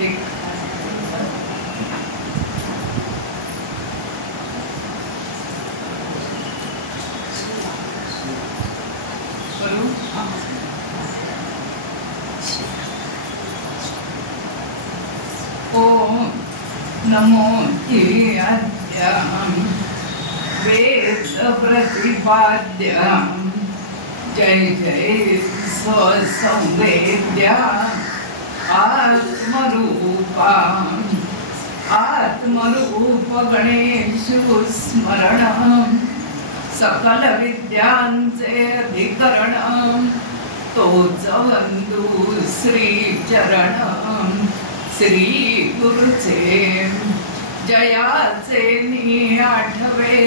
ठीक करू. ओम नमो धियाद्याम वेद प्रतिपाद्याम जय जय स्वसंवेद्या आत्मरूपा आत्मरूप गणेशु स्मरणं सकल विद्यांचे अधिकरणं तोच वंदू श्री चरणं श्री गुरुचे जयाचे मी आठवे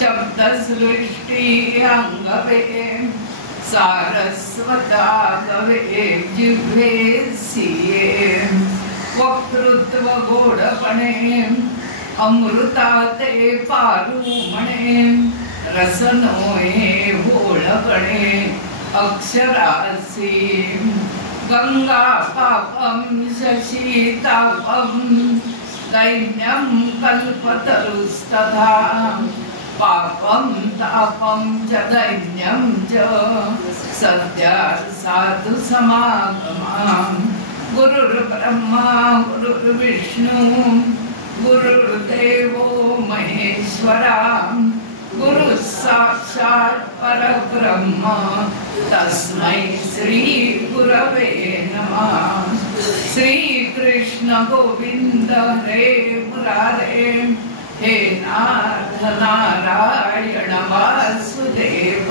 शब्दसृष्टी अंगवे सारस्वता गवे जिव्हे सिये वक्तृत्व गोडपणे अमृताते पारू म्हणे रसनोये भोळपणे अक्षरासी गंगा पापम शशी तापम दैन्यं कल्पतरुस्तथा पापं तापं च दैन्यं च सद्या साधु समागमः गुरुर्ब्रह्मा गुरुर्विष्णु गुरुर्देवो महेश्वरा गुरु साक्षात् परब्रह्म तस्मै श्री गुरवे नमः. श्री कृष्ण गोविंद हरे मुरारे हे नाथ नारायण वासुदेव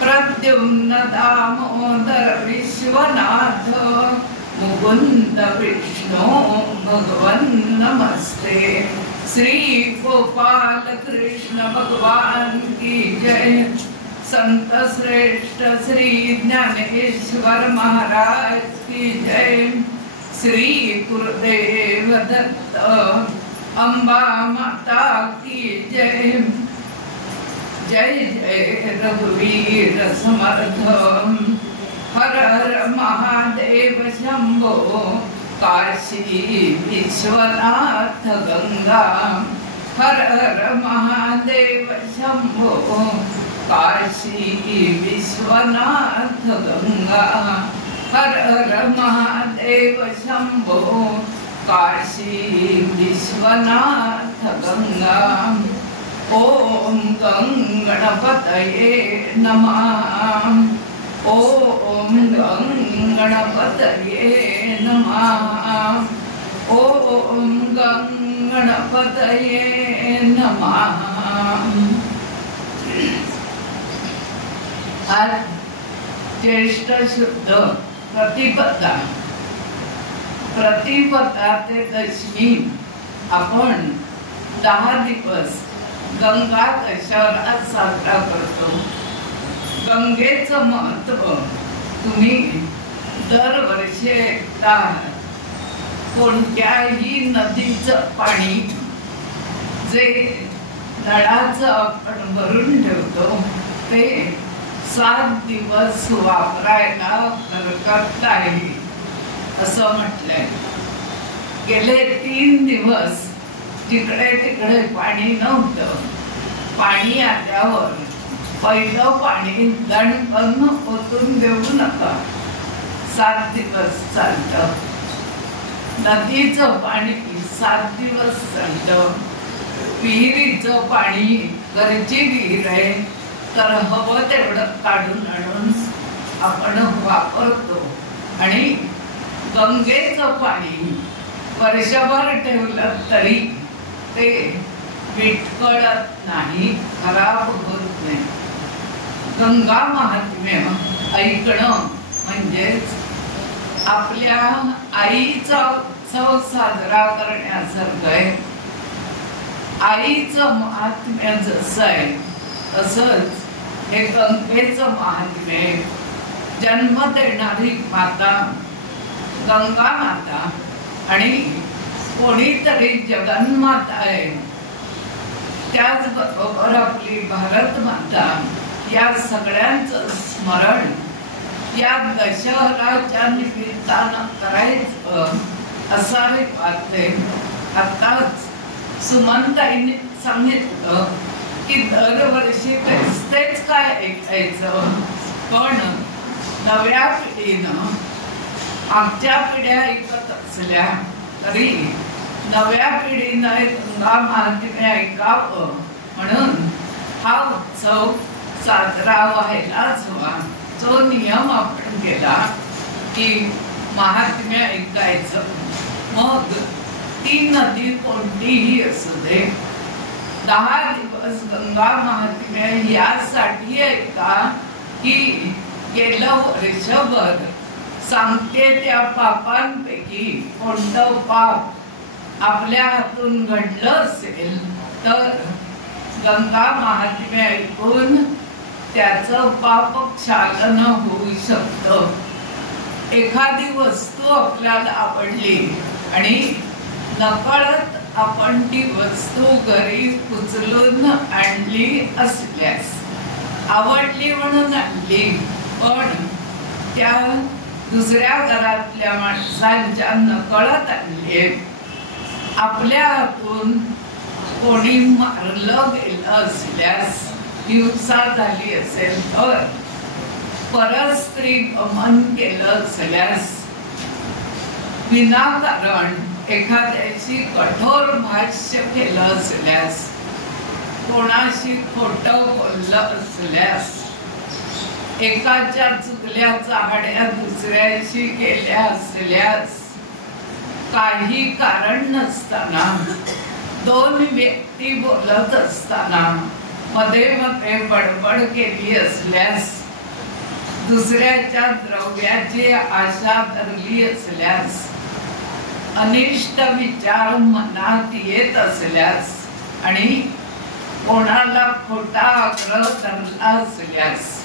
प्रद्युम्न दामोदर विश्वनाथ मुकुंद विष्णु भगवन् नमस्ते. श्री गोपाल कृष्ण भगवान की जय. संत श्रेष्ठ श्री ज्ञानेश्वर महाराज की जय. श्री गुरुदेव दत्त अम्बा माता की जय. जय जय रघुवीर समर्थ हर हर महादेव शंभो काशी विश्वनाथ गंगा हर हर महादेव शंभो काशी विश्वनाथ गंगा हर हर महादेव शंभो काशी विश्वनाथ गंगा. ओम गणपतये नमः. ओम गणपतये नमः. ओम गणपतये नमः. आज ज्येष्ठ शुद्ध प्रतिपदा ते दशमी आपण 10 दिवस गंगा दशहरा साजरा करतो. गंगेचं महत्व तुम्ही दरवर्षी एकदा कोणत्याही नदीचं पाणी जे नळाचं आपण भरून ठेवतो ते 7 दिवस वापरायला हरकत नाही असं म्हटलंय. गेले 3 दिवस जिकडे तिकडे पाणी नव्हतं. पाणी आल्यावर पहिलं पाणी दणकन ओतून देऊ नका. 7 दिवस चालतं. नदीचं पाणी 7 दिवस चालतं. विहिरीचं पाणी घरची विहीर आहे तर हवं तेवढं काढून आणून आपण वापरतो. आणि गंगेचं पाणी वर्षभर ठेवलं तरी ते विटकळत नाही, खराब होत नाही. गंगा महात्म्य ऐकणं म्हणजेच आपल्या आईचा उत्सव साजरा करण्यासारखं आहे. आईचं महात्म्य जसं आहे तसंच हे गंगेचं महात्म्य आहे. जन्म देणारी माता गंगा माता आणि कोणीतरी जगन्माता आहे. त्याचबरोबर आपली भारत माता या सगळ्यांचं स्मरण या दशहराच्या निमित्तानं करायचं असा वाटते. आताच सुमनताईने सांगितलं की दरवर्षी तेच काय ऐकायचं, पण नव्या पिढीनं आमच्या पिढ्या ऐकत असल्या तरी नव्या पिढीनं गंगा महात्म्य ऐकावं म्हणून हा उत्सव साजरा व्हायलाच हवा. जो नियम आपण केला की महात्म्य ऐकायचं, मग ती नदी कोणतीही असू दे 10 दिवस गंगा महात्म्य यासाठी ऐका की गेलं वर्षभर सांगते त्या पापांपैकी कोणतं पाप आपल्या हातून घडलं असेल तर गंगा महात्म्य ऐकून त्याचं पापक्षालन होऊ शकतं. एखादी वस्तू आपल्याला आवडली आणि नकळत आपण ती वस्तू घरी उचलून आणली असल्यास, आवडली म्हणून आणली पण त्या दुसऱ्या घरातल्या माणसांच्या नकळत आणली, आपल्या हातून कोणी मारलं गेलं असल्यास, हिंसा झाली असेल तर, परस्त्री गमन केलं असल्यास, विनाकारण एखाद्याशी कठोर भाष्य केलं असल्यास, कोणाशी खोटं बोललं असल्यास, एकाच्या चुकल्या चाहड्या दुसऱ्याशी केल्या असल्यास, काही कारण नसताना 2 व्यक्ती बोलत असताना मध्ये मध्ये बडबड केली असल्यास, दुसऱ्याच्या द्रव्याची आशा धरली असल्यास, अनिष्ट विचार मनात येत असल्यास आणि कोणाला खोटा आग्रह धरला असल्यास,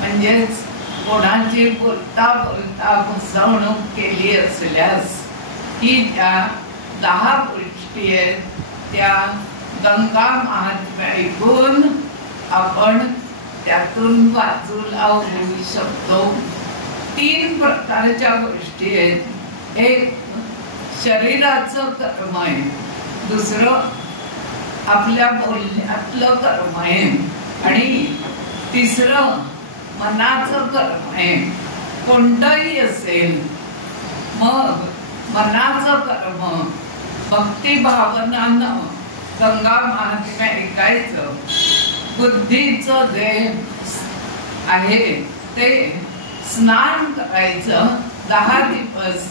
म्हणजेच कोणाची बोलता बोलता फसवणूक केली असल्यास, ही ज्या 10 गोष्टी आहेत त्या गंगा महात्म्य ऐकून आपण त्यातून बाजूला होऊ शकतो. 3 प्रकारच्या गोष्टी आहेत. एक शरीराचं कर्म आहे, दुसरं आपल्या बोलण्यातलं कर्म आहे आणि तिसरं मनाचं कर्म आहे. कोणतंही असेल, मग मनाचं कर्म भक्तिभावनानं गंगा महात्म्य ऐकायचं, बुद्धीचं जे आहे ते स्नान करायचं, 10 दिवस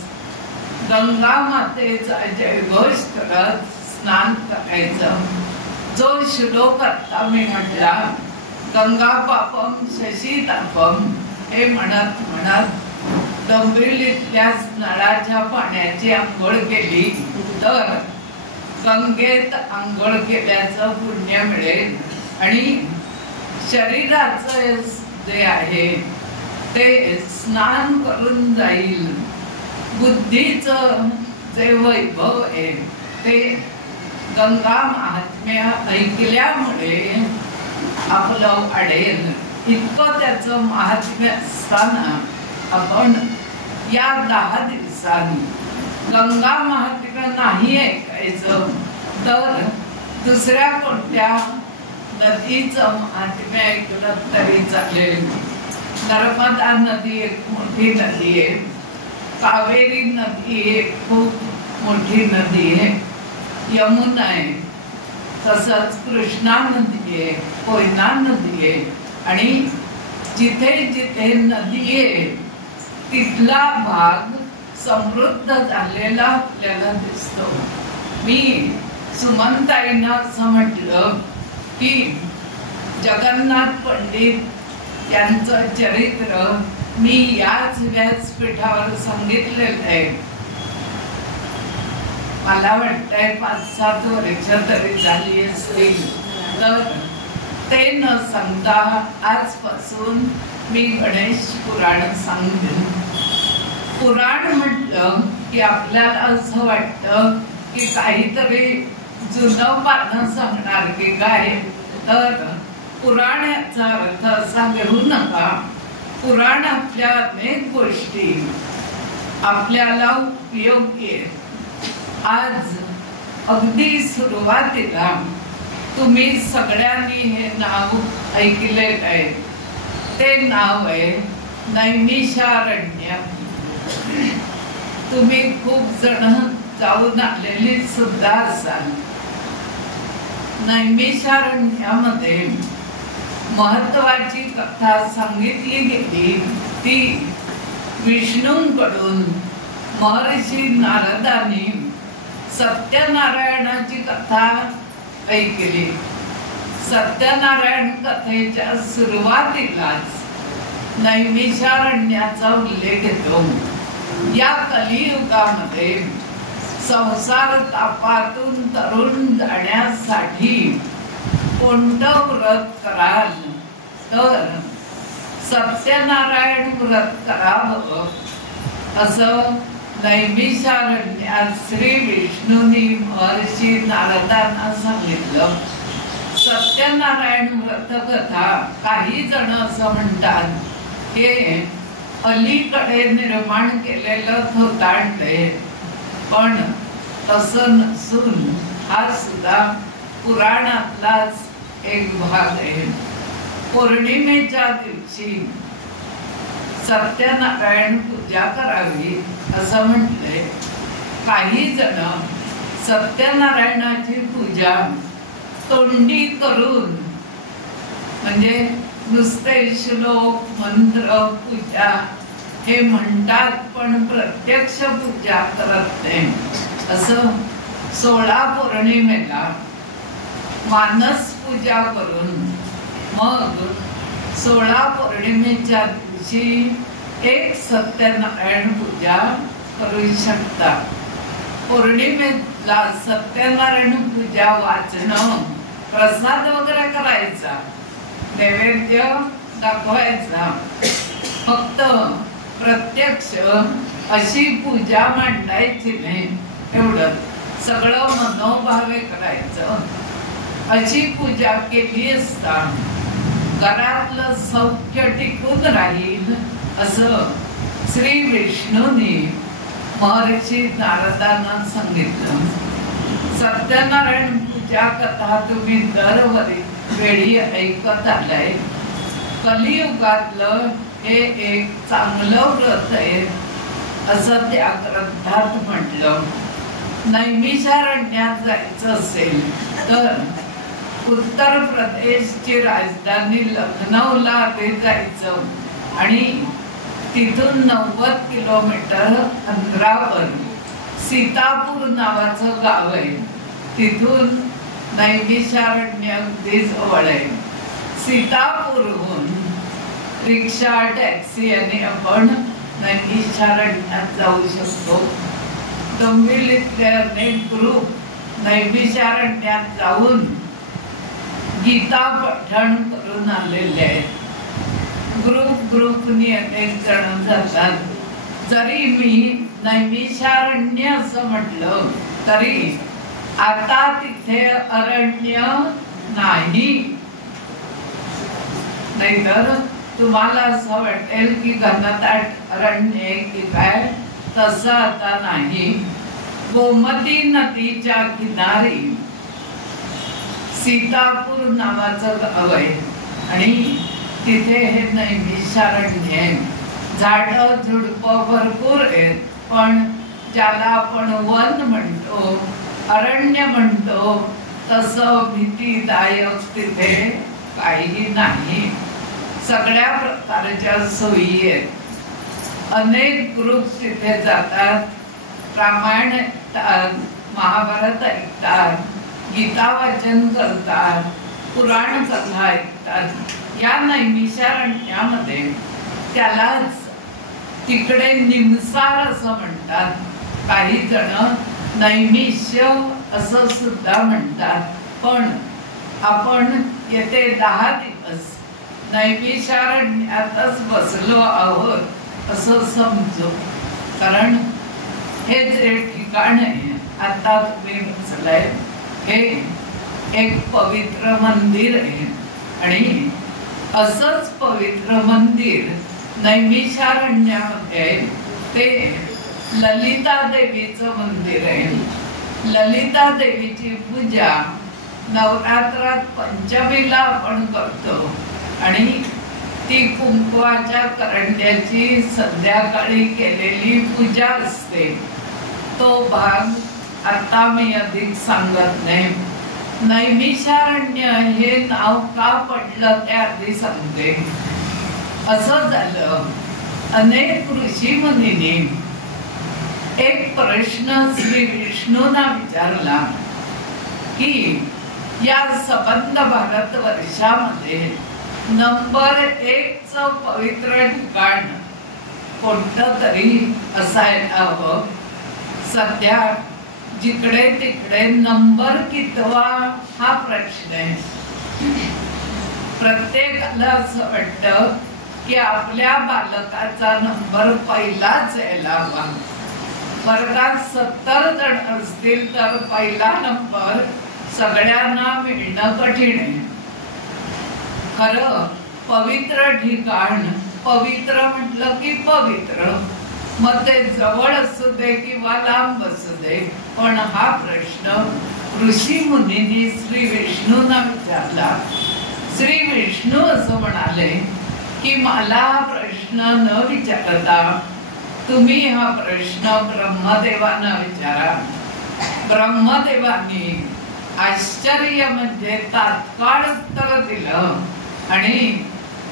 गंगा मातेचा जयघोष करत स्नान करायचं. जो श्लोक आता मी म्हटला, गंगा पापम शशी तापम, हे म्हणत म्हणत डोंबिवलीतल्या नळाच्या पाण्याची आंघोळ केली तर गंगेत आंघोळ केल्याचं पुण्य मिळेल आणि शरीराचं जे आहे ते स्नान करून जाईल. बुद्धीचं जे वैभव आहे ते गंगा महात्म्य ऐकल्यामुळे आपलं वाढेल. इतकं त्याचं महात्म्य असताना आपण या 10 दिवसांनी गंगा महात्म्य नाही ऐकायचं तर दुसऱ्या कोणत्या नदीचं महात्म्य ऐकलं तरी चालेल. नर्मदा नदी एक मोठी नदी आहे, कावेरी नदी एक खूप मोठी नदी आहे, यमुना आहे, तसंच कृष्णा नदी आहे, कोयना नदी आहे आणि जिथे जिथे नदी आहे तिथला भाग समृद्ध झालेला आपल्याला दिसतो. मी सुमनताईंना असं म्हटलं की जगन्नाथ पंडित यांचं चरित्र मी याच व्यासपीठावर सांगितलेलं आहे. मला वाटतंय 5-7 वर्ष तरी झाली असतील. तर ते न सांगता आजपासून मी गणेश पुराण सांगते. पुराण म्हटलं की आपल्याला असं वाटतं की काहीतरी जुनं पानं सांगणार की काय, तर पुराणाचा अर्थ असा घेऊ नका. पुराण आपल्या अनेक गोष्टी आपल्याला उपयोगी आहे. आज अगदी सुरुवातीला तुम्ही सगळ्यांनी हे नाव ऐकलेलं आहे. ते नाव आहे नैमिषारण्य. तुम्ही खूप जण जाऊन आलेली सुद्धा असाल. नैमिषारण्यामध्ये महत्वाची कथा सांगितली गेली ती विष्णूंकडून महर्षी नारदांनी सत्यनारायणाची कथा ऐकली. सत्यनारायण कथेच्या सुरुवातीलाच नैमिषारण्याचा उल्लेख येतो. या कलियुगामध्ये संसार तापातून तरुण जाण्यासाठी कोणतं व्रत कराल तर सत्यनारायण व्रत करावं असं नैमिषारण्यात श्री विष्णूंनी महर्षी नारदांना सांगितलं. सत्यनारायण व्रत कथा काही जण असं म्हणतात हे अलीकडे निर्माण केलेलं थोतांड आहे, पण तसं नसून हा सुद्धा पुराणातलाच एक भाग आहे. पौर्णिमेच्या दिवशी सत्यनारायण पूजा करावी असं म्हटलंय. काही जण सत्यनारायणाची पूजा तोंडी करून म्हणजे नुसते श्लोक मंत्र पूजा हे म्हणतात पण प्रत्यक्ष पूजा करत नाही. असं 16 पौर्णिमेला मानस पूजा करून मग 16 पौर्णिमेच्या दिवशी एक सत्यनारायण पूजा करू शकता. पौर्णिमेला सत्यनारायण पूजा वाचणं, प्रसाद वगैरे करायचा, नैवेद्य दाखवायचा, फक्त प्रत्यक्ष अशी पूजा मांडायची नाही. एवढं सगळं मनोभावे करायचं. अशी पूजा केली असता घरातलं सौख्य टिकून राहील असं श्री विष्णूंनी महर्षी नारदांना सांगितलं. सत्यनारायण पूजा कथा तुम्ही दरवेळी ऐकत आलाय. कलियुगातलं हे एक चांगलं व्रत आहे असं त्या ग्रंथात म्हटलं. नैमिषारण्यात जायचं असेल तर उत्तर प्रदेशची राजधानी लखनौला ते जायचं आणि तिथून 90 किलोमीटर अंतरावर सीतापूर नावाचं गाव आहे. तिथून नैमिषारण्य अगदी जवळ आहे. सीतापूरहून रिक्षा टॅक्सी आणि आपण नैमिषारण्यात जाऊ शकतो. डोंबिवलीतले अनेक ग्रुप नैमिषारण्यात जाऊन गीता पठण करून आलेले आहेत. ग्रुपनी अनेक जण जातात. जरी मी नैमिषारण्य असं म्हटलं तरी आता तिथे अरण्य नाही. नाहीतर तुम्हाला असं वाटेल की घनदाट अरण्य की काय, तसं आता नाही. गोमती नदीच्या किनारी सीतापूर नावाचं गाव आहे आणि तिथे हे नैमिषारण्य आहे. झाडं झुडपं भरपूर आहेत, पण ज्याला आपण वन म्हणतो, अरण्य म्हणतो, तसं भीतीदायक तिथे काही नाही. सगळ्या प्रकारच्या सोयी आहेत. अनेक ग्रुप तिथे जातात, रामायण ऐकतात, महाभारत ऐकतात, गीता वाचन करतात, पुराण कथा ऐकतात. या नैमिषारण्यामध्ये त्यालाच तिकडे निमसार असं म्हणतात. काही जण नैमिष्य असं सुद्धा म्हणतात. पण आपण येते 10 दिवस नैमिषारण्यातच बसलो आहोत असं समजू. कारण हे जे ठिकाण आहे आता तुम्ही बसलाय हे एक पवित्र मंदिर आहे आणि असंच पवित्र मंदिर नैमिषारण्यामध्ये ते ललिता देवीचं मंदिर आहे. ललिता देवीची पूजा नवरात्रात पंचमीला आपण करतो आणि ती कुंकवाच्या करंड्याची संध्याकाळी केलेली पूजा असते. तो भाग आता मी अधिक सांगत नाही. नैमिषारण्य हे नाव का पडलं ते आधी सांगते. असं झालं, अनेक ऋषी मुनींनी एक प्रश्न श्री विष्णूंना विचारला की या संबंध भारत वर्षामध्ये नंबर 1 चं पवित्र ठिकाण कोणतं तरी असायला हवं. सध्या जिकडे तिकडे नंबर कितवा हा प्रश्न आहे. प्रत्येकाला असं वाटतं की आपल्या बालकाचा नंबर पहिलाच यायला हवा. वर्गात 70 जण असतील तर पहिला नंबर सगळ्यांना मिळणं कठीण आहे. खरं पवित्र ठिकाण, पवित्र म्हटलं की पवित्र, मग ते जवळ असू दे किंवा लांब असू दे, पण हा प्रश्न ऋषी मुनींनी श्री विष्णूंना विचारला. श्री विष्णू असं म्हणाले की मला हा प्रश्न न विचारता तुम्ही हा प्रश्न ब्रह्मदेवांना विचारा. ब्रह्मदेवांनी आश्चर्य म्हणजे तात्काळ उत्तर दिलं आणि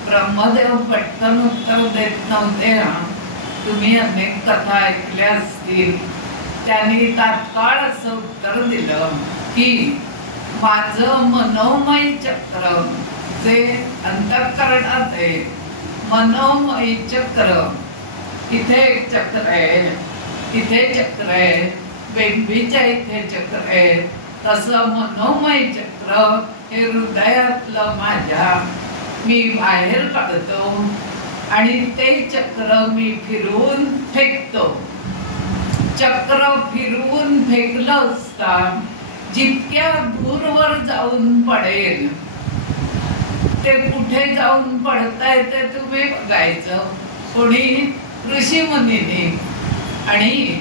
ब्रह्मदेव पटकन उत्तर देत नव्हते. तुम्ही अनेक कथा ऐकल्या असतील. त्यांनी तात्काळ असं उत्तर दिलं की माझं मनोमय चक्र जे अंतःकरणात आहे, मनोमय चक्र, इथे एक चक्र आहे, इथे चक्र आहे, बेंबीच्या इथे चक्र आहे, तसं मनोमय चक्र हे हृदयातलं माझ्या मी बाहेर काढतो आणि ते चक्र मी फिरवून फेकतो. चक्र फिरवून फेकलं असता जितक्या दूरवर जाऊन पडेल ते कुठे जाऊन पडताय ते तुम्ही बघायचं, कोणी ऋषी मुनींनी. आणि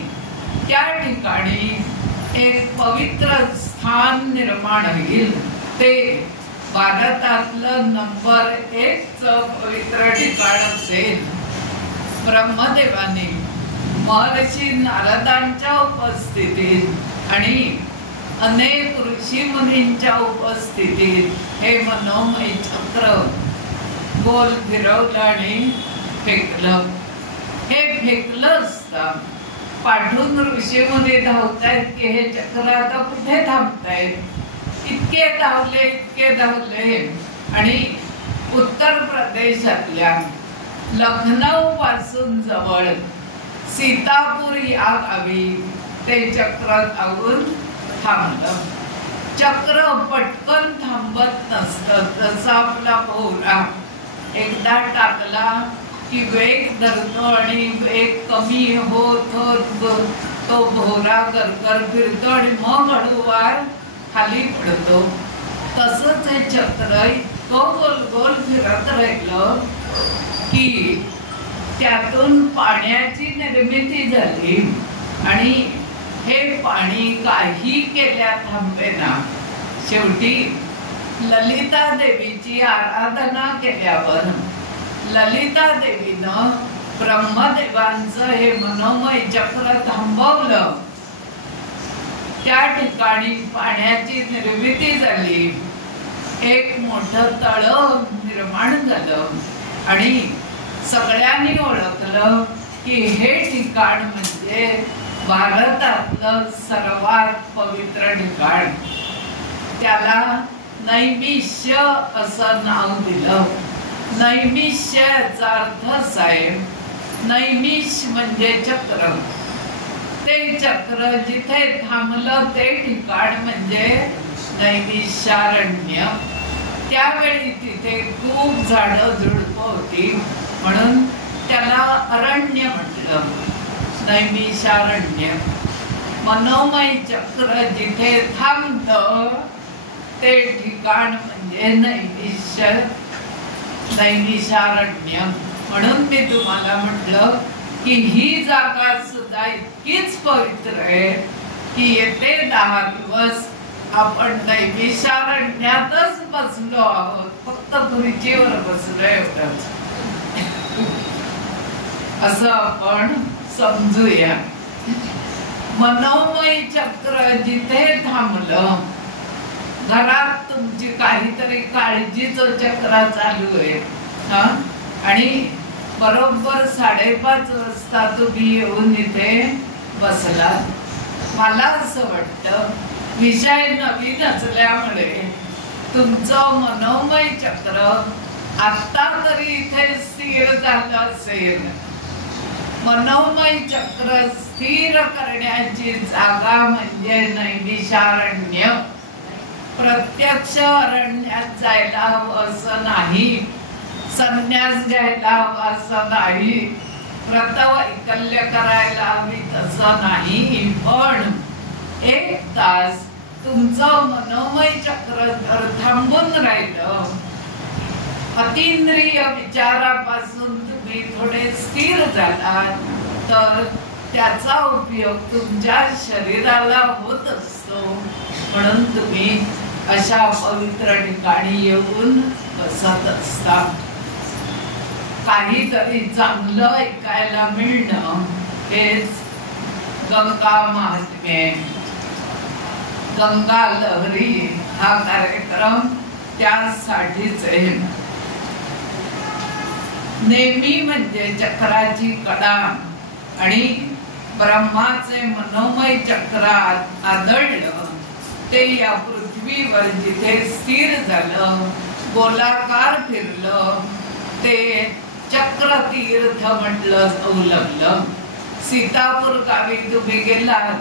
त्या ठिकाणी एक पवित्र स्थान निर्माण होईल. ते भारतातलं नंबर 1 चं पवित्र ठिकाण असेल. ब्रह्मदेवानी महर्षी नारदांच्या उपस्थितीत आणि अनेक ऋषी मुनींच्या उपस्थितीत हे मनोमय चक्र गोल फिरवलं आणि फेकलं. हे फेकलं असता पाठून ऋषी मुनी धावतायत की हे चक्र आता कुठे थांबतायत. इतके धावले आणि उत्तर प्रदेशातल्या लखनौ पासून जवळ सीतापूर या गावी ते चक्र धावून थांबलं. चक्र पटकन थांबत नसतं. जसा आपला भोवरा एकदा टाकला की वेग धरतो आणि वेग कमी होत होत तो भोवरा गरगर फिरतो आणि मग हळूवार खाली पडतो. तसंच हे चक्र इतकं गोल गोल फिरत राहिलं की त्यातून पाण्याची निर्मिती झाली आणि हे पाणी काही केल्या थांबेना. शेवटी ललिता देवीची आराधना केल्यावर ललिता देवीनं ब्रह्मदेवांचं हे मनोमय चक्र थांबवलं. त्या ठिकाणी पाण्याची निर्मिती झाली. एक मोठं तळं निर्माण झालं आणि सगळ्यांनी ओळखलं की हे ठिकाण म्हणजे भारतातलं सर्वात पवित्र ठिकाण. त्याला नैमिष्य असं नाव दिलं. नैमिष्याचा अर्थ असा आहे, नैमिष म्हणजे चक्र. ते चक्र जिथे थांबलं ते ठिकाण म्हणजे नैमिषारण्य. त्यावेळी तिथे खूप झाडं झुडपं होती म्हणून त्याला अरण्य म्हटलं, नैमिषारण्य. मनोमय चक्र जिथे थांबतं ते ठिकाण म्हणजे नैमिषारण्य. म्हणून मी तुम्हाला म्हटलं की ही जागा सुद्धा इतकीच पवित्र आहे की येते 10 दिवस आपण नैमिषारण्यातच बसलो आहोत, फक्त खुर्चीवर बसलो एवढंच असं आपण समजूया. मनोमय चक्र जिथे थांबलं, घरात तुमची काहीतरी काळजीचं चक्र चालू आहे आणि बरोबर 5:30 वाजता तुम्ही येऊन इथे बसलात. मला असं वाटतं विषय नवीन असल्यामुळे तुमचं मनोमय चक्र आता तरी इथे स्थिर झालं असेल. मनोमय चक्र स्थिर करण्याची जागा म्हणजे नैमिषारण्य. प्रत्यक्ष अरण्यात जायला हवं असं नाही, संन्यास घ्यायला हवा असं नाही, व्रतवैकल्य करायला हवी तसं नाही, पण 1 तास तुमचं मनोमय चक्र जर थांबून राहिलं, अतींद्रिय विचारापासून तुम्ही थोडे स्थिर झालात, तर त्याचा उपयोग तुमच्या शरीराला होत असतो. म्हणून तुम्ही अशा पवित्र ठिकाणी येऊन बसत असता. काहीतरी चांगलं ऐकायला मिळणं हेच गंगा महात्म्य. गंगा लहरी हा कार्यक्रम त्यासाठीच आहे. नेमी म्हणजे चक्राची कडा आणि ब्रह्माचे मनोमय चक्र आदळलं ते या पृथ्वीवर जिथे स्थिर झालं, गोलाकार फिरलं, ते चक्रतीर्थ म्हटलं जाऊ लागलं. सीतापूर गावी तुम्ही गेलात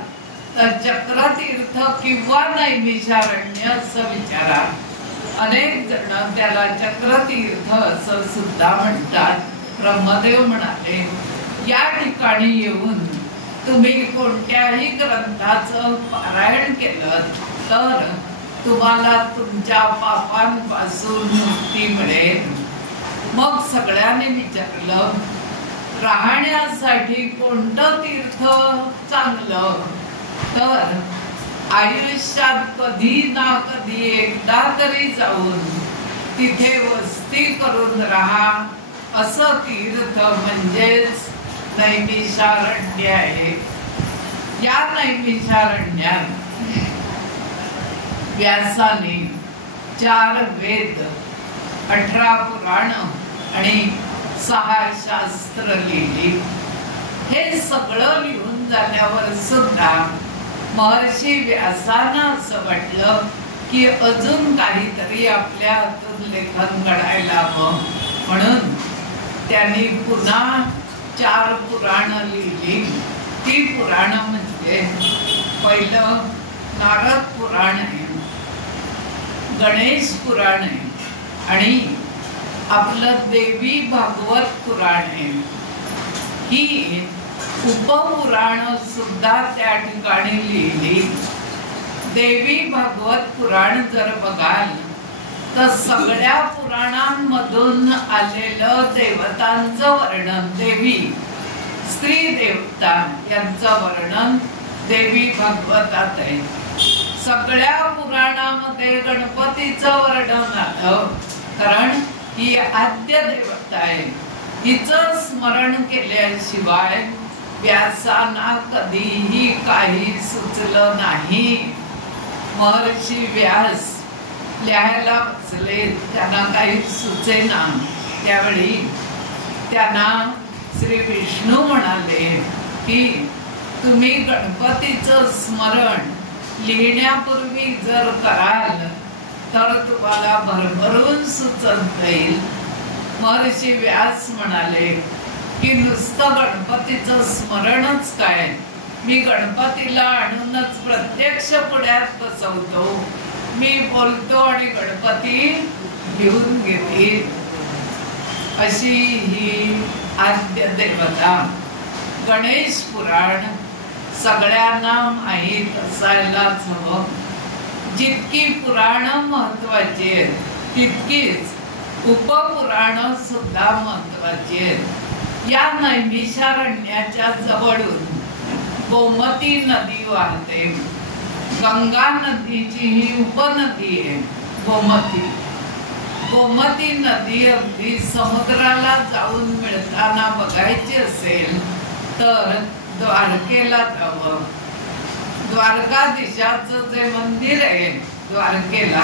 तर चक्रतीर्थ किंवा नैमिषारण्य असं विचारा. अनेक जण त्याला चक्रतीर्थ असं सुद्धा म्हणतात. ब्रह्मदेव म्हणाले, या ठिकाणी येऊन तुम्ही कोणत्याही ग्रंथाचं पारायण केलं तर तुम्हाला तुमच्या पापांपासून मुक्ती मिळेल. मग सगळ्यांनी विचारलं, राहण्यासाठी कोणतं तीर्थ चांगलं? तर आयुष्यात कधी ना कधी एकदा तरी जाऊन तिथे वस्ती करून राहा असं तीर्थ म्हणजेच नैमिषारण्य आहे. या नैमिषारण्यात व्यासाने 4 वेद, 18 पुराण आणि 6 शास्त्र लिहिली. हे सगळं लिहून झाल्यावर सुद्धा महर्षी व्यासांना असं वाटलं की अजून काहीतरी आपल्या हातून लेखन घडायला हवं. म्हणून त्यांनी पुन्हा 4 पुराण लिहिली. ती पुराण म्हणजे पहिलं नारद पुराण आहे, गणेश पुराण आहे आणि आपलं देवी भागवत पुराण आहे. ही उपपुराण सुद्धा त्या ठिकाणी लिहिली. देवी भागवत पुराण जर बघाल तर सगळ्या पुराणांमधून आलेलं देवतांचं वर्णन, देवी स्त्री देवता यांचं वर्णन देवी भागवतात आहे. सगळ्या पुराणामध्ये गणपतीचं वर्णन आलं, कारण ही आद्य देवता आहे. हिचं स्मरण केल्याशिवाय व्यासांना कधीही काही सुचलं नाही. महर्षी व्यास लिहायला बसले, त्यांना काही सुचेना. त्यावेळी त्यांना श्री विष्णू म्हणाले की तुम्ही गणपतीचं स्मरण लिहिण्यापूर्वी जर कराल तर तुम्हाला भरभरून सुचत जाईल. महर्षी व्यास म्हणाले की नुसतं गणपतीचं स्मरणच काय, मी गणपतीला आणूनच प्रत्यक्ष पुढ्यात बसवतो. मी बोलतो आणि गणपती घेऊन घेतील. अशी ही आद्य देवता. गणेश पुराण सगळ्यांना माहीत असायलाच हवं. जितकी पुराण महत्वाची आहेत तितकीच उपपुराण सुद्धा महत्वाची आहेत. या नैमिषारण्याच्या जवळून गोमती नदी वाहते. गंगा नदीची ही उपनदी आहे गोमती. गोमती नदी अगदी समुद्राला जाऊन मिळताना बघायची असेल तर द्वारकेला जावं. द्वारकाधीशाचं जे मंदिर आहे द्वारकेला,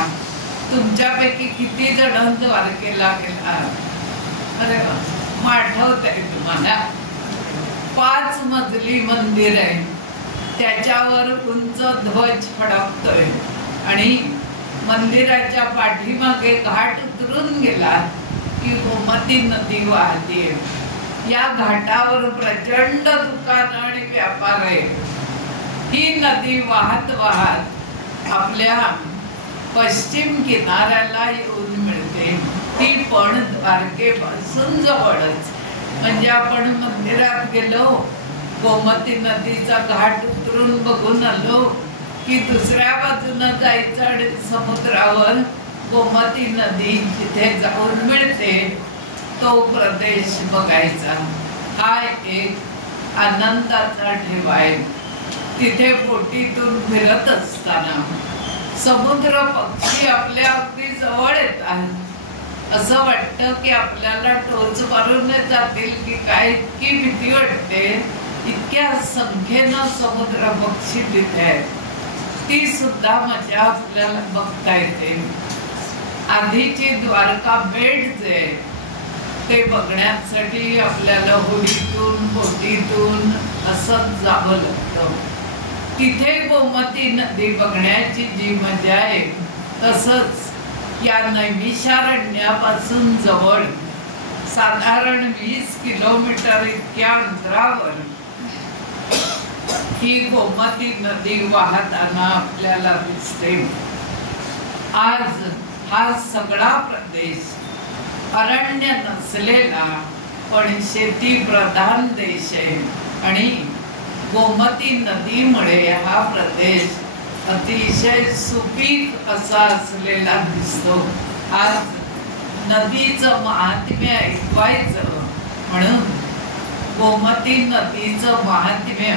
तुमच्यापैकी किती जण द्वारकेला गेला? अरे मग आठवतंय तुम्हाला? 5 मजली मंदिर आहे, त्याच्यावर उंच ध्वज फडकतोय आणि मंदिराच्या पाठीमागे घाट उतरून गेला की गोमती नदी वाहते. या घाटावर प्रचंड दुकान आणि व्यापार आहे. ही नदी वाहत वाहत आपल्या पश्चिम किनाऱ्याला येऊन मिळते. ती पण द्वारकेपासून जवळच. म्हणजे आपण मंदिरात गेलो, गोमती नदीचा घाट उतरून बघून आलो की दुसऱ्या बाजूनं जायचं आणि समुद्रावर गोमती नदी जिथे जाऊन मिळते तो प्रदेश बघायचा. हा एक आनंदाचा ठेवा आहे. तिथे बोटीतून फिरत असताना समुद्र पक्षी आपल्या अगदी जवळ येतात. असं वाटतं की आपल्याला टोच मारून जातील की काय, इतकी भीती वाटते. इतक्या संख्येनं समुद्र पक्षी तिथे आहेत. ती सुद्धा मजा आपल्याला बघता येते. आधीची द्वारका बेट जे ते बघण्यासाठी आपल्याला होडीतून बोटीतून असं जावं लागतं. तिथे गोमती नदी बघण्याची जी मजा आहे, तसंच या नैमिषारण्यापासून जवळ साधारण 20 किलोमीटर इतक्या अंतरावर ही गोमती नदी वाहताना आपल्याला दिसते. आज हा सगळा प्रदेश अरण्य नसलेला पण शेती प्रधान देश आहे आणि गोमती नदीमुळे हा प्रदेश अतिशय सुपीक असा असलेला दिसतो. आज नदीचं महात्म्य ऐकवायचं म्हणून गोमती नदीचं महात्म्य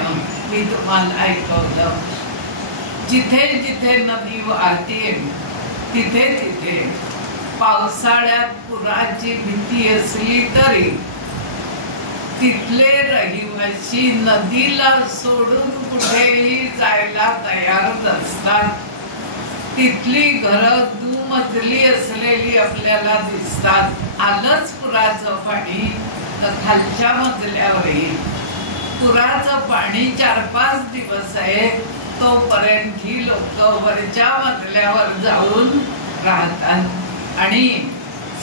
मी तुम्हाला ऐकवलं. जिथे जिथे नदी वाहते तिथे तिथे पावसाळ्यात पुराची भीती असली तरी तिथले रहिवासी नदीला सोडून कुठेही जायला तयार नसतात. तिथली घरं दुमजली असलेली आपल्याला दिसतात. आलंच पुराचं पाणी तर खालच्या मजल्यावर येईल. पुराचं पाणी 4-5 दिवस आहे तोपर्यंत ही लोक वरच्या मजल्यावर जाऊन राहतात आणि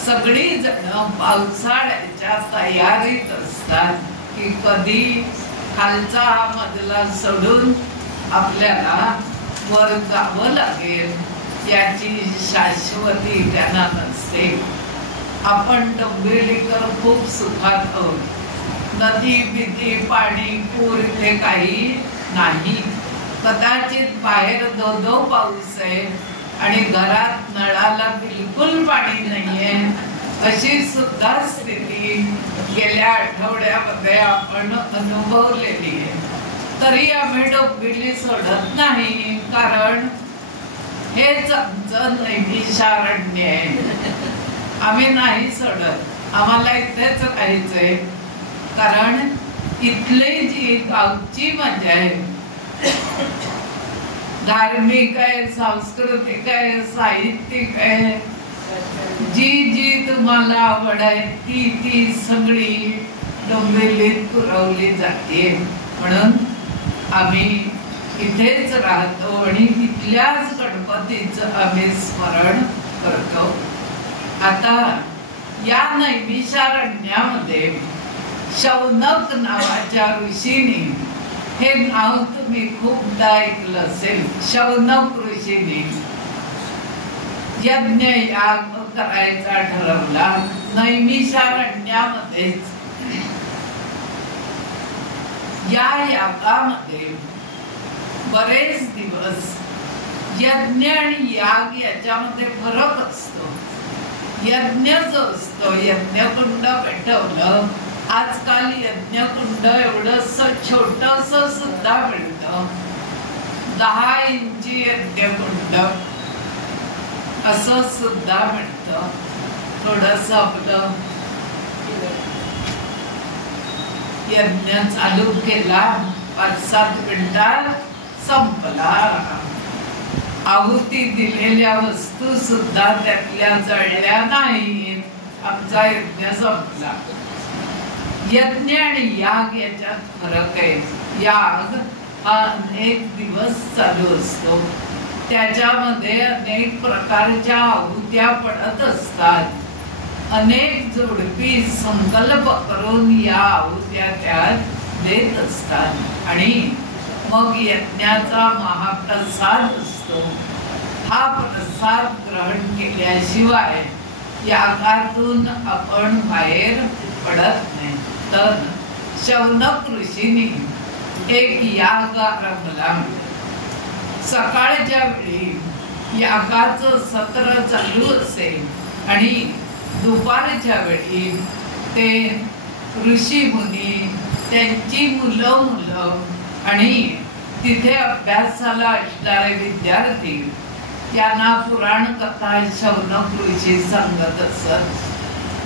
सगळी जण पावसाळ्याच्या तयारीत असतात की कधी खालचा हा मजला सोडून आपल्याला वर जावं लागेल याची शाश्वती त्यांना नसते. आपण डोंबिवलीकर खूप सुखात आहोत. नदी बिदी पाणी पूर इथे काही नाही. कदाचित बाहेर धो पाऊस आहे आणि घरात नळाला बिलकुल पाणी नाहीये अशी सुद्धा स्थिती गेल्या आठवड्यामध्ये आपण अनुभवलेली आहे. तरी आम्ही डोंबिवली सोडत नाही, कारण हेच आमचं नैमिषारण्य आहे. आम्ही नाही सोडत, आम्हाला इथेच राहायचंय. कारण इथली जी गावची मजा आहे, धार्मिक आहे, सांस्कृतिक आहे, साहित्यिक आहे, जी जी तुम्हाला आवड आहे ती सगळी डोंबिवलीत पुरवली जाते. म्हणून आम्ही इथेच राहतो आणि इथल्याच गणपतीचं आम्ही स्मरण करतो. आता या नैमिषारण्यामध्ये शौनक नावाच्या ऋषीने, हे नाव तुम्ही खूपदा ऐकलं असेल, शौनक ऋषीने यज्ञ याग करायचा ठरवला. नैमिषारण्यामध्येच या यागामध्ये बरेच दिवस यज्ञ आणि याग याच्यामध्ये फरक असतो. यज्ञ जो असतो, यज्ञकुंड पेटवलं आजकाल यज्ञकुंड एवढंस छोटस सुद्धा मिळतं. 10 इंची यज्ञकुंड असं सुद्धा मिळतं. थोडस आपलं यज्ञ चालू केला, 5-7 मिनिटात संपला. आहुती दिलेल्या वस्तू सुद्धा त्यातल्या जळल्या नाहीत, आमचा यज्ञ संपला. यज्ञ आणि याग याच्यात फरक आहे. याग हा अनेक दिवस चालू असतो, त्याच्यामध्ये अनेक प्रकारच्या आहुत्या पडत असतात. अनेक जोडपी संकल्प करून या आहुत्या त्यात देत असतात आणि मग यज्ञाचा महाप्रसाद असतो. हा प्रसाद ग्रहण केल्याशिवाय यागातून आपण बाहेर पडत नाही. तर शौनक ऋषींनी एक याग आरंभला. सकाळच्या वेळी यागाचं सत्र चालू असेल आणि दुपारच्या वेळी ते ऋषी मुनी, त्यांची मुलं आणि तिथे अभ्यासाला असणारे विद्यार्थी त्यांना पुराण कथा शौनक ऋषी सांगत असत.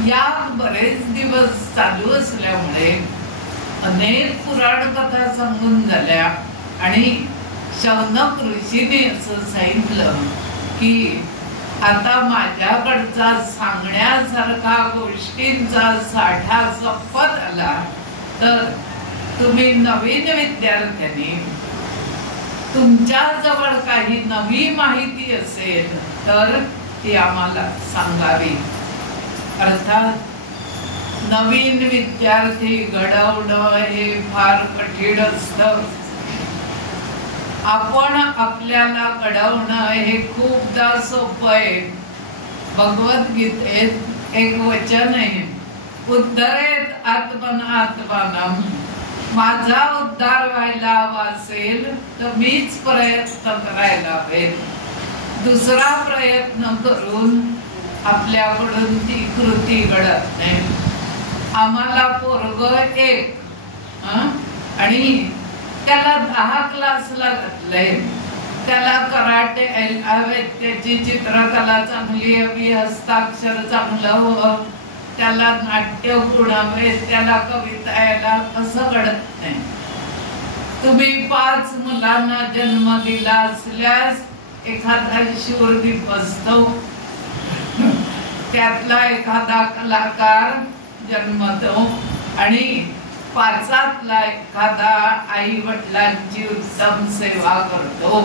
याग बरेच दिवस चालू असल्यामुळे अनेक पुराण कथा सांगून झाल्या आणि शौनक ऋषीने असं सांगितलं की आता माझ्याकडचा सांगण्यासारखा गोष्टींचा साठा संपत आला, तर तुम्ही नवीन विद्यार्थ्यांनी तुमच्या जवळ काही नवी माहिती असेल तर ती आम्हाला सांगावी. अर्थात नवीन विद्यार्थी घडवणं हे फार कठीण असतं. आपण आपल्याला घडवणं हे खूपदा सोपं आहे. भगवद्गीतेत एक वचन आहे, उद्धरेत आत्मनात्मानम. माझा उद्धार व्हायला हवा असेल तर मीच प्रयत्न करायला हवे. दुसरा प्रयत्न करून आपल्याकडून ती कृती घडत नाही. आम्हाला पोरग एक आणि त्याला 10 क्लासला घातलंय, त्याला कराटे हवे, त्याची चित्रकला चांगली हवी, हस्ताक्षर चांगलं हवं, त्याला नाट्य गुण हवे, त्याला कविता यायला, असं घडत नाही. तुम्ही 5 मुलांना जन्म दिला असल्यास एखादा शूरदीप असतो, त्यातला एखादा कलाकार जन्मतो आणि 5तला एखादा आई वडिलांची उत्तम सेवा करतो.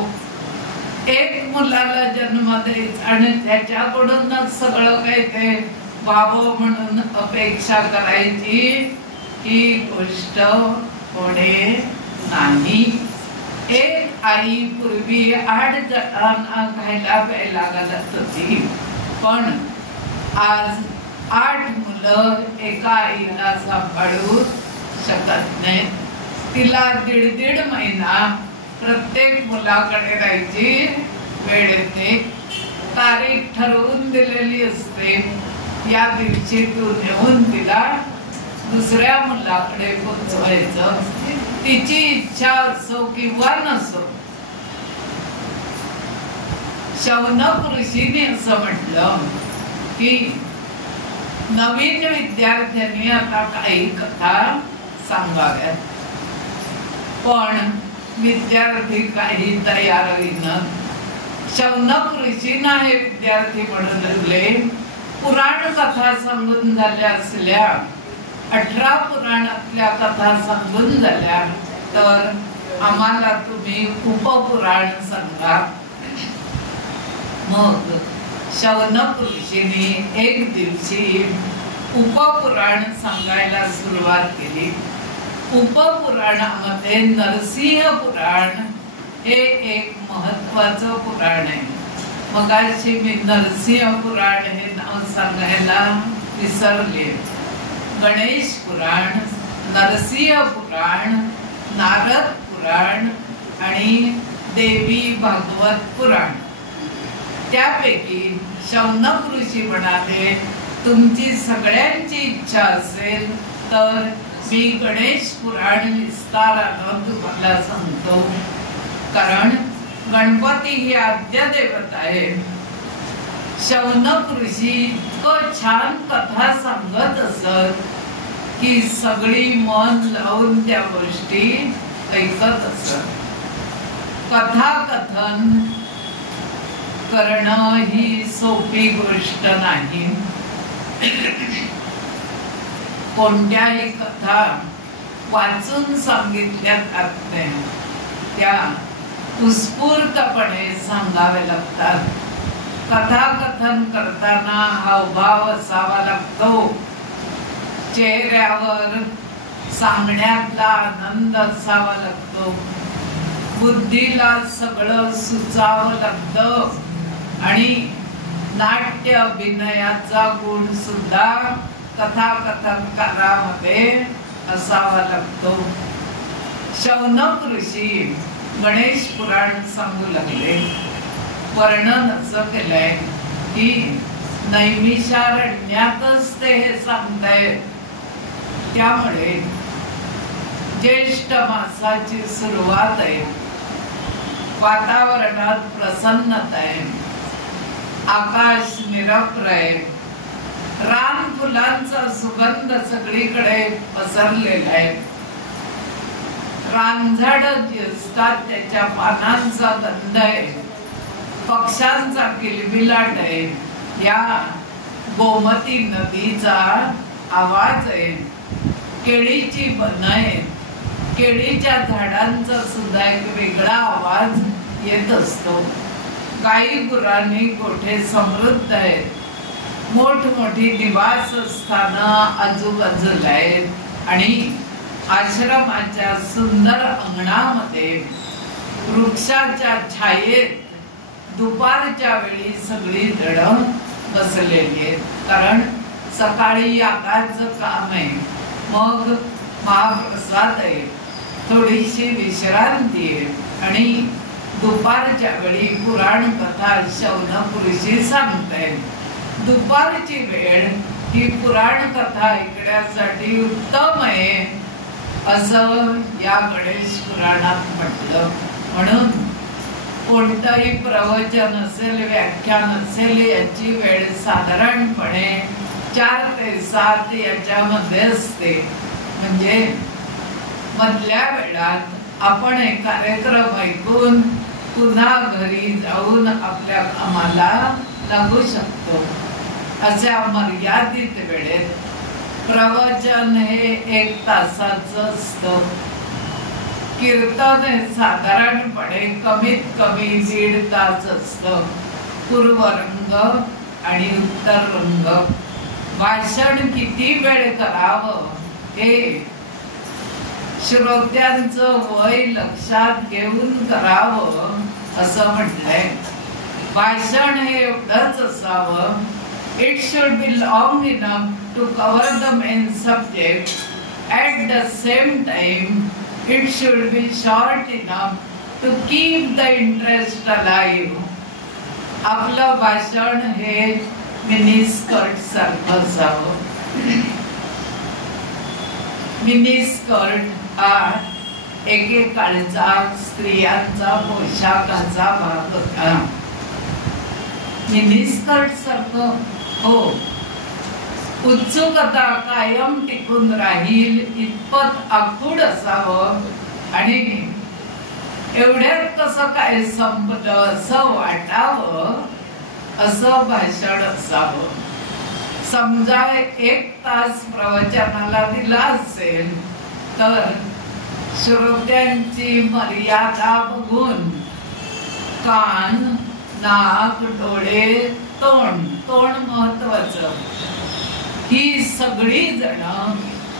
एक मुलाला जन्म द्यायचा आणि त्याच्याकडूनच सगळं काही ते व्हावं म्हणून अपेक्षा करायची, ही गोष्ट होणे नाही. एक आई पूर्वी 8 जणांना खायला प्यायला घालत होती, पण आज 8 मुलं एका आईला सांभाळू शकत नाही. तिला 1.5 महिना प्रत्येक मुलाकडे राहायची वेळ येते. तारीख ठरवून दिलेली असते, या दिवशी तू नेऊन तिला दुसऱ्या मुलाकडे पोचवायचं. तिची इच्छा असो किंवा नसो. शौनक ऋषीने असं म्हटलं की नवीन विद्यार्थ्यांनी आता काही कथा सांगाव्यात, पण विद्यार्थी काही तयार होईनात. शौनक ऋषींना हे विद्यार्थी म्हणून लागले, पुराण कथा सांगून झाल्या असल्या, 18 पुराणातल्या कथा सांगून झाल्या, तर आम्हाला तुम्ही उपपुराण सांगा. मग शौनक ऋषींनी एक दिवशी उपपुराण सांगायला सुरुवात केली. उपपुराणामध्ये नरसिंह पुराण हे एक महत्वाचं पुराण आहे. मगाशी मी नरसिंह पुराण हे नाव सांगायला विसरले. गणेश पुराण, नरसिंह पुराण, नारद पुराण आणि देवी भागवत पुराण. त्यापैकी शौनक ऋषी म्हणाले, तुमची सगळ्यांची इच्छा असेल तर मी गणेश पुराण विस्तारानं तुम्हाला सांगतो, कारण गणपती ही आद्य देवता आहे. शौनक ऋषी इतकं छान कथा सांगत असत की सगळी मन लावून त्या गोष्टी ऐकत असत. कथा कथन करणं ही सोपी गोष्ट नाही. कोणत्याही कथा वाचून सांगितल्या जात नाही, त्या उत्स्फूर्तपणे सांगाव्या लागतात. कथाकथन करताना हावभाव असावा लागतो, चेहऱ्यावर सांगण्यातला आनंद असावा लागतो, बुद्धीला सगळं सुचावं लागतं आणि नाट्य अभिनयाचा गुण सुद्धा कथाकथनकारामध्ये असावा लागतो. शौनक ऋषी गणेश पुराण सांगू लागले. वर्णन असं केलंय की नैमिषारण्यातच ते हे सांगतायत. त्यामुळे ज्येष्ठ मासाची सुरुवात आहे, वातावरणात प्रसन्नता आहे, आकाश निरभ्र आहे, रान फुलांचा सुगंध सगळीकडे पसरलेला आहे, रानझाड जी असतात त्याच्या पानांचा गंध आहे, पक्ष्यांचा किलबिलाट आहे, या गोमती नदीचा आवाज आहे, केळीची बन आहे, केळीच्या झाडांचा सुद्धा एक वेगळा आवाज येत असतो. गाई गुरांनी गोठे समृद्ध आहेत, मोठमोठी निवासस्थानं आजूबाजूला आहेत आणि आश्रमाच्या सुंदर अंगणामध्ये वृक्षाच्या छायेत दुपारच्या वेळी सगळी जण बसलेली आहेत. कारण सकाळी यागाचं काम आहे, मग महाप्रसाद आहे, थोडीशी विश्रांती आहे आणि दुपारच्या वेळी पुराण कथा शौनक ऋषी सांगतायत. दुपारची वेळ ही पुराण कथा ऐकण्यासाठी उत्तम आहे असं या गणेश पुराणात म्हटलं. म्हणून कोणतंही प्रवचन असेल, व्याख्यान असेल, याची वेळ साधारणपणे 4 ते 7 याच्यामध्ये असते. म्हणजे मधल्या वेळात आपण एक कार्यक्रम ऐकून पुन्हा घरी जाऊन आपल्या कामाला लागू शकतो. अशा मर्यादित वेळेत प्रवचन हे 1 तासाचं असतं. कीर्तन हे साधारणपणे कमीत कमी 1.5 तास असतं. पूर्वरंग आणि उत्तररंग. भाषण किती वेळ करावं हे श्रोत्यांचं वय लक्षात घेऊन करावं असं म्हटलंय. भाषण हे एवढंच असावं, it should be long enough to cover the main subject. At the same time, it should be short enough to keep the interest alive. आपलं भाषण हे मिनी स्कर्ट सारखं असावं. मिनी स्कर्ट हा एकेकाळचा स्त्रियांचा पोशाखाचा भाग होता. मिनी स्कर्ट सारखं हो, उत्सुकता कायम टिकून राहील इतपत आखूड असावं आणि एवढ्यात कसं काय संपलं असं वाटावं असं भाषण असावं. समजा 1 तास प्रवचनाला दिला असेल तर श्रोत्यांची मर्यादा बघून कान, नाक, डोळे, तोंड महत्वाचं, ही सगळी जण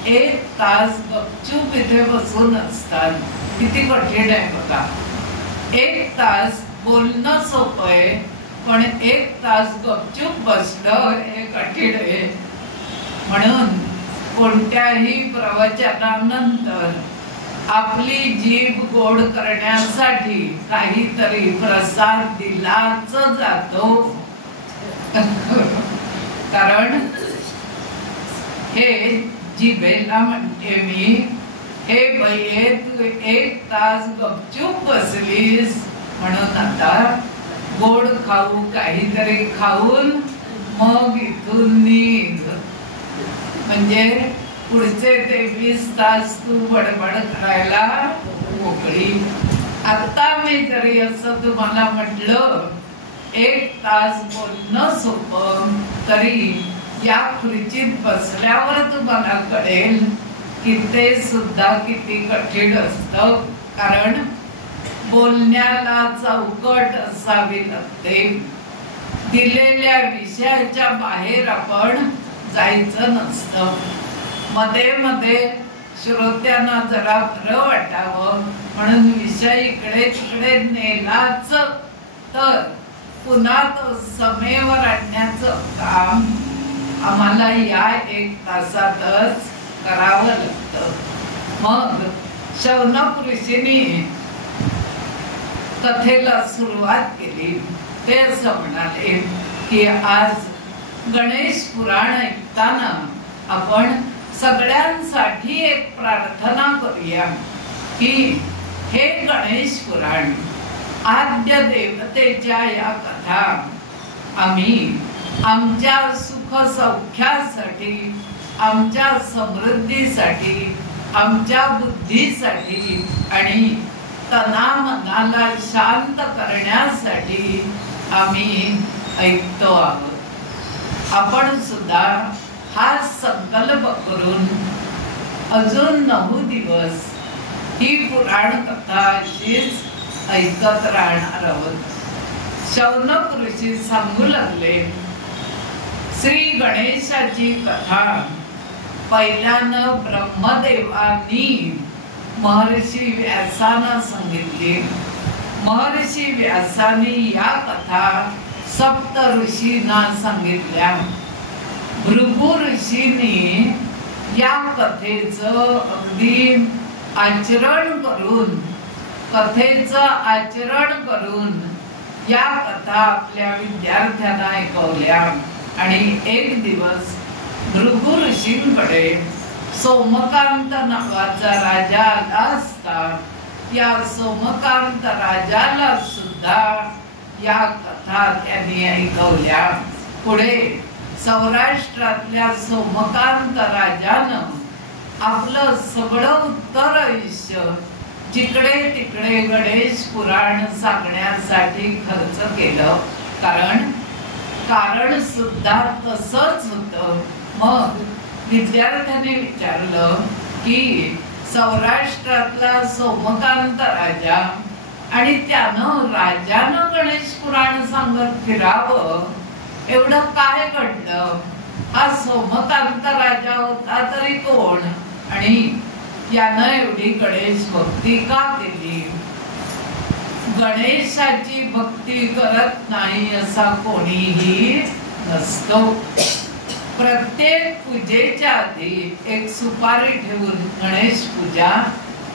1 तास गपचूप इथे बसून असतात. किती कठीण आहे बघा. 1 तास बोलणं सोपं आहे, पण 1 तास गपचूप बसणं हे कठीण आहे. म्हणून कोणत्याही प्रवचनानंतर आपली जीभ गोड करण्यासाठी काहीतरी प्रसाद दिलाच जातो. कारण हे जिभेला म्हणते मी, हे बये तू 1 तास गपचूप बसलीस म्हणून आता गोड खाऊ काहीतरी खाऊन मग इथून निघ. म्हणजे पुढचे 23 तास तू बडबड करायला मोकळी. आता मी जरी असं तुम्हाला म्हटलं 1 तास बोलणं सोपं, तरी या खुर्चीत बसल्यावर तुम्हाला कळेल की ते सुद्धा किती कठीण असतं. कारण बोलण्याला चौकट असावी लागते. दिलेल्या विषयाच्या बाहेर आपण जायचं नसतं. मध्ये मध्ये श्रोत्यांना जरा बरं वाटावं म्हणून विषय इकडे तिकडे नेलाच तर पुन्हा तो समेवर आणण्याचं काम आम्हाला या 1 तासातच करावं लागतं. मग शौनक ऋषींनी कथेला सुरुवात केली. ते असं म्हणाले की आज गणेश पुराण ऐकताना आपण सगळ्यांसाठी एक प्रार्थना करूया की हे गणेश पुराण आद्य देवतेच्या या कथा आम्ही आमच्या सुख सौख्यासाठी, आमच्या समृद्धीसाठी, आमच्या बुद्धीसाठी आणि तनामनाला शांत करण्यासाठी आम्ही ऐकतो आहोत. आपण सुद्धा हा संकल्प करून अजून 9 दिवस ही पुराण कथा अशीच ऐकत राहणार आहोत. शौनक ऋषी सांगू लागले, श्री गणेशाची कथा पहिल्यानं ब्रह्मदेवानी महर्षी व्यासांना सांगितली. महर्षी व्यासांनी या कथा सप्त ऋषींना सांगितल्या. भृगु ऋषींनी या कथेचं अगदी आचरण करून, कथेचं आचरण करून या कथा आपल्या विद्यार्थ्यांना ऐकवल्या. आणि एक दिवस भृगु ऋषींकडे सोमकांत नावाचा राजा आला असता या सोमकांत राजाला सुद्धा या कथा त्यांनी ऐकवल्या. पुढे सौराष्ट्रातल्या सोमकांत राजानं आपलं सगळं उत्तर आयुष्य जिकडे तिकडे गणेश पुराण सांगण्यासाठी खर्च केलं. कारण सुद्धा तसंच होतं. मग विद्यार्थ्यांनी विचारलं की सौराष्ट्रातला सोमकांत राजा आणि राजानं गणेश पुराण सांगत फिरावं एवढं काय घडलं? हा सोमकांत राजा होता तरी कोण, आणि यानं एवढी गणेश भक्ती का केली? गणेशाची भक्ती करत नाही असा कोणीही नसतो. प्रत्येक पूजेच्या आधी एक सुपारी ठेवून गणेश पूजा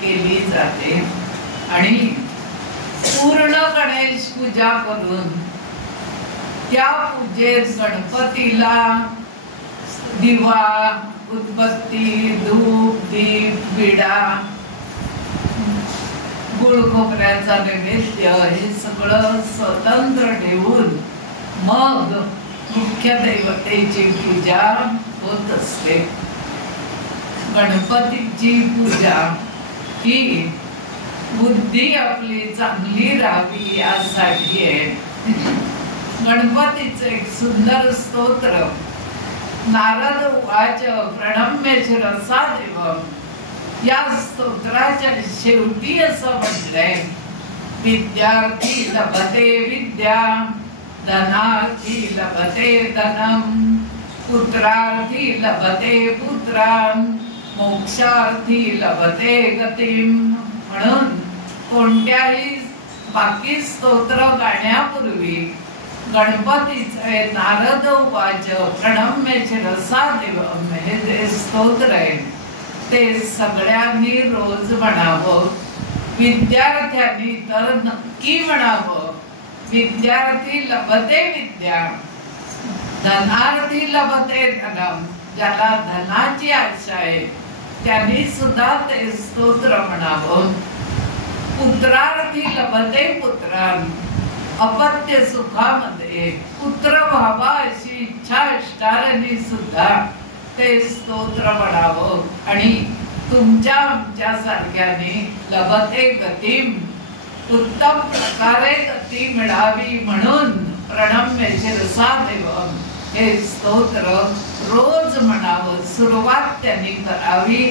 केली जाते आणि पूर्ण गणेश पूजा करून त्या पूजेत गणपतीला दिवा, उदबत्ती, धूप, दीप, विडा, गुळ खोबऱ्याचा नैवेद्य हे सगळं स्वतंत्र ठेवून मग मुख्य देवतेची पूजा होत असते. गणपतीची पूजा ही बुद्धी आपली चांगली राहावी यासाठी आहे. गणपतीचं एक सुंदर स्तोत्र नारद उवाच प्रणम्य शिरसा देवम्. या स्तोत्राच्या शेवटी असं म्हटलंय, विद्यार्थी लभते विद्या, धनार्थी लभते धनम, पुत्रार्थी लभते पुत्रान्, मोक्षार्थी लभते गतिम. म्हणून कोणत्याही बाकी स्तोत्र गाण्यापूर्वी गणपतीचे नारद उवाच प्रणम्य शिरसा देवम् हे जे स्तोत्र आहे ते सगळ्यांनी रोज म्हणावं. विद्यार्थ्यांनी तर नक्की म्हणावं. विद्यार्थी लभते विद्या, धनार्थी लभते धनम, ज्याला धनाची आशा आहे त्यांनी सुद्धा ते स्तोत्र म्हणावं. पुत्रार्थी लभते पुत्रान, अपत्य सुखामध्ये पुत्र व्हावा अशी इच्छा असणाऱ्यांनी सुद्धा ते स्तोत्र म्हणावं. आणि तुमच्या आमच्या सारख्याने लभते गतिम, उत्तम प्रकारे गती मिळावी म्हणून प्रणम्य शिरसा देवम हे स्तोत्र रोज म्हणावं. सुरुवात त्यांनी करावी,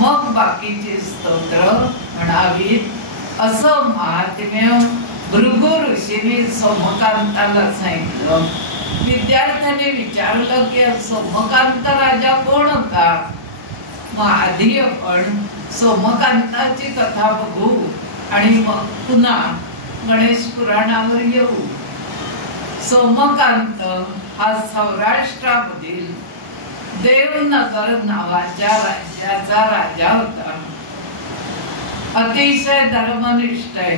मग बाकीचे स्तोत्र म्हणावीत असं महात्म्य भृगु ऋषीने सोमकांताला सांगितलं. विद्यार्थ्याने विचारलं की सोमकांत राजा कोण होता. मग आधी आपण सोमकांताची कथा बघू आणि मग पुन्हा गणेश पुराणावर येऊ. सोमकांत हा सौराष्ट्रामधील देवनगर नावाच्या राज्याचा राजा होता. अतिशय धर्मनिष्ठ आहे,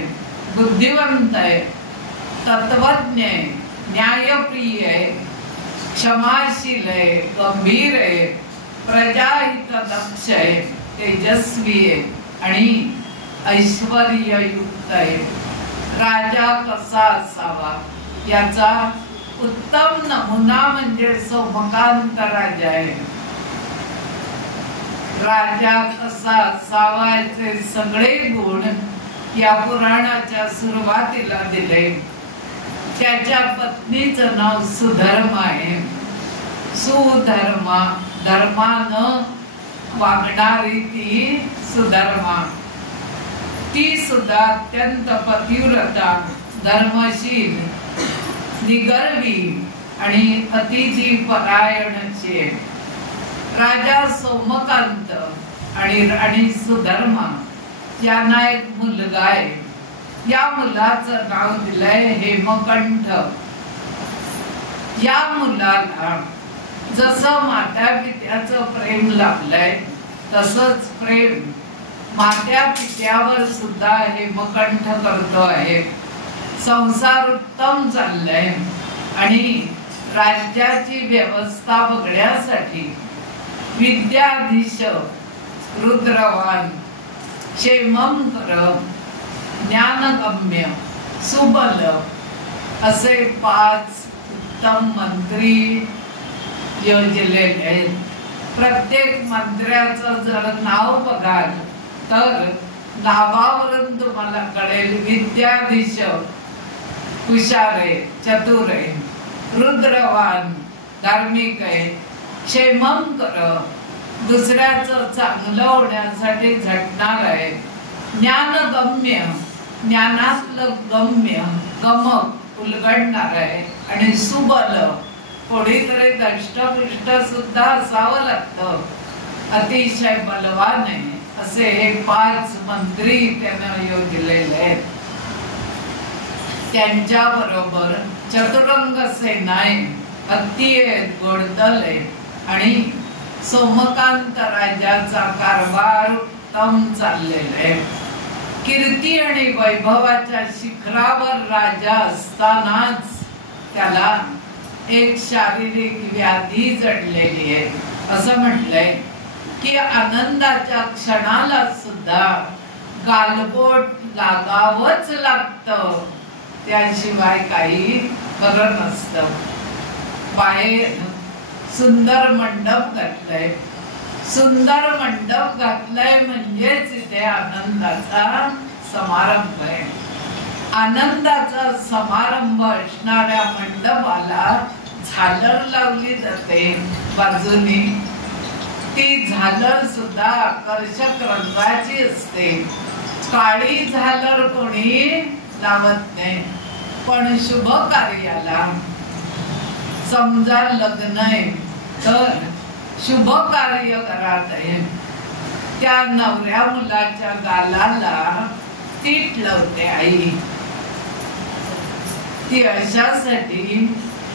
बुद्धिवंत आहे, तत्वज्ञ आहे, न्यायप्रिय आहे, क्षमाशील आहे, गंभीर आहे, प्रजाहितदक्ष आहे, तेजस्वी आहे आणि ऐश्वर्ययुक्त आहे. राजा कसा असावा याचा उत्तम नमुना म्हणजे सोमकांत राजा आहे. राजा कसा असावा याचे सगळे गुण या पुराणाच्या सुरुवातीला दिले. त्याच्या पत्नीचं नाव सुधर्मा आहे. सुधर्मा, धर्मानं वागणारी ती सुधर्मा. ती सुद्धा अत्यंत पतिव्रता, धर्मशील, निगर्वी आणि अतिथी परायणाची. राजा सोमकांत आणि राणी सुधर्मा यांना एक मुलगा आहे. या मुलाचं नाव दिलंय हेमकंठ. या मुलाला जसं माता पित्याचं प्रेम लाभलंय तसंच प्रेम मात्या पित्यावर सुद्धा हेमकंठ करतो आहे. संसार उत्तम चाललाय आणि राज्याची व्यवस्था बघण्यासाठी विद्याधीश, रुद्रवान, क्षेमंकर, ज्ञानगम्य, सुबल असे 5 उत्तम मंत्री योजलेले आहेत. प्रत्येक मंत्र्याचं जर नाव बघाल तर नावावरून तुम्हाला कळेल. विद्याधीश हुशार आहे, चतुर आहे, रुद्रवान धार्मिक आहे, क्षेमंकर दुसऱ्याचं चांगलं होण्यासाठी झटणार आहे, ज्ञानगम्य ज्ञानातलं गम्य गमक उलगडणार आहे आणि सुबल कोणीतरी दष्टपुष्ट सुद्धा असावं लागतं, अतिशय बलवान आहे. असे हे 5 मंत्री त्यानं योजलेले आहेत. त्यांच्या बरोबर चतुरंग सेना आहे, हत्ती आहेत, घोडदल आहे आणि सोमकांत राजाचा कारभार उत्तम चाललेला आहे. कीर्ती आणि वैभवाच्या शिखरावर राजा असतानाच त्याला एक शारीरिक व्याधी जडलेली आहे. असं म्हटलंय की आनंदाच्या क्षणाला सुद्धा गालबोट लागावंच लागतं, त्याशिवाय काही बरं नसतं. बाहेर सुंदर मंडप घातलाय. सुंदर मंडप घातलाय म्हणजेच इथे आनंदाचा समारंभ आहे. आनंदाचा समारंभ असणाऱ्या मंडपाला झालर लावली जाते बाजूने. ती झालर सुद्धा आकर्षक रंगाची असते. काळी झालर कोणी लावत नाही. पण शुभ कार्याला, समजा लग्न आहे तर शुभ कार्य घरात आहे, त्या नवऱ्या मुलाच्या गालाला तीट लावते आई. ती अशासाठी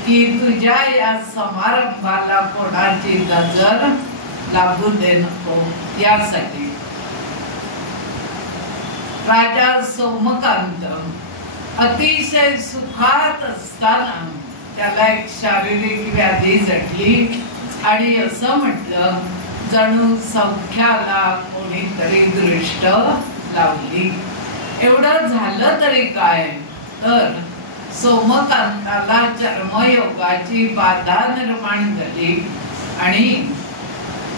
की तुझ्या या समारंभाला कोणाची नजर लागू दे नको यासाठी. राजा सोमकांत अतिशय सुखात असताना त्याला एक शारीरिक व्याधी जडली आणि असं म्हटलं, जणू सौख्याला कोणीतरी दृष्ट लावली. एवढं झालं तरी काय, तर सोमकांताला चर्मयोगाची बाधा निर्माण झाली आणि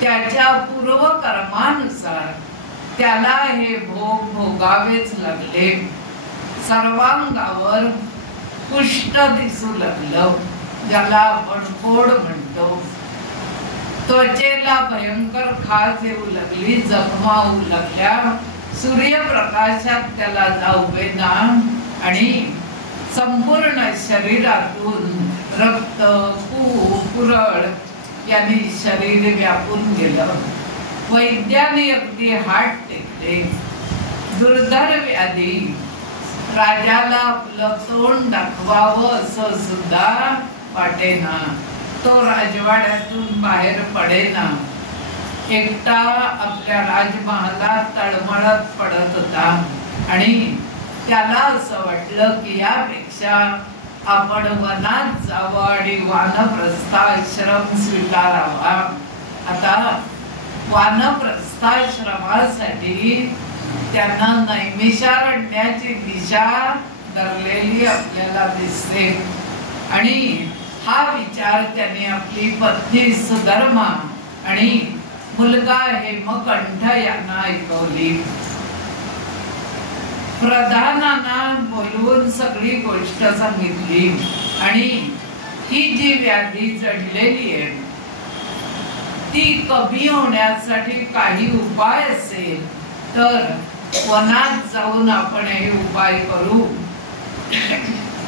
त्याच्या पूर्वकर्मानुसार त्याला हे भोग भोगावेच लागले. सर्वांगावर कुष्ठ दिसू लागलं, ज्याला आपण कोड म्हणतो. त्वचेला भयंकर खाज येऊ लागली, जखमा होऊ लागल्या. सूर्यप्रकाशात त्याला जाऊ देना आणि संपूर्ण शरीरातून रक्त, पुरळ यांनी शरीर व्यापून गेलं. वैद्याने अगदी हात टेकले. दुर्धर व्याधी, राजाला आपलं तोंड दाखवावं असं सुद्धा वाटेना. तो राजवाड्यातून बाहेर पडेना. एकटा आपल्या राजमहालात तळमळत पडत होता आणि त्याला असं वाटलं की यापेक्षा आपण वनात जावं आणि वानप्रस्थाश्रम स्वीकारावा. आता वानप्रस्थाश्रमासाठी त्यांना नैमिषारण्याची दिशा धरलेली आपल्याला दिसते आणि हा विचार त्याने आपली पत्नी सुधर्मा आणि मुलगा हेमकंठ यांना ऐकवली. प्रधानांना बोलवून सगळी गोष्ट सांगितली आणि ही जी व्याधी जडलेली आहे ती कमी होण्यासाठी काही उपाय असेल तर वनात जाऊन आपण हे उपाय करू.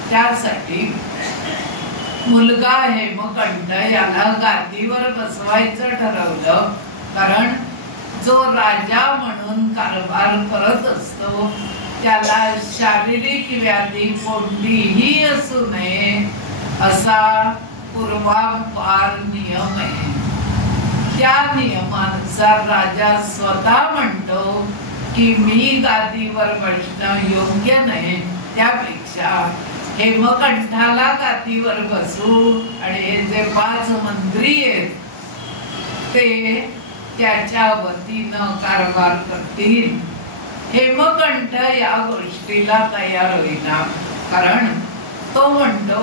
त्यासाठी मुलगा हेमकंठ याला गादीवर बसवायचं ठरवलं, कारण जो राजा म्हणून कारभार करत असतो त्याला शारीरिक व्याधी कोणतीही असू नये असा पूर्वापार नियम आहे. त्या नियमानुसार राजा स्वतः म्हणतो की मी गादीवर बसणं योग्य नाही, त्यापेक्षा हेमकंठाला गादीवर बसू आणि हे जे 5 मंत्री आहेत ते त्याच्या वतीनं कारभार करतील. हेमकंठ या गोष्टीला तयार होईना, कारण तो म्हणतो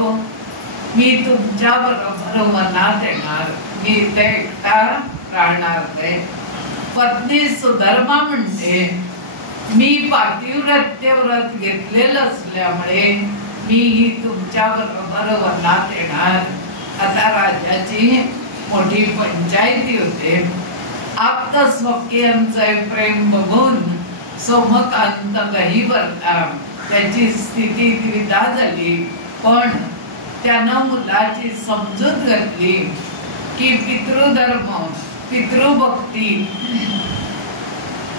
मी तुमच्या बरोबर वनात येणार, मी इथे एकटा राहणार नाही. पत्नी सुधर्मा म्हणते मी पातिव्रत्य व्रत घेतलेलं असल्यामुळे मी तुमच्या बरोबर वनात येणार. आता राजाची मोठी पंचायती होते. आप्त स्वकीयांचे प्रेम बघून सोमकांत गहिवरला. त्याची स्थिती द्विधा झाली, पण त्यानं मुलाची समजूत घातली की पितृधर्म, पितृभक्ती,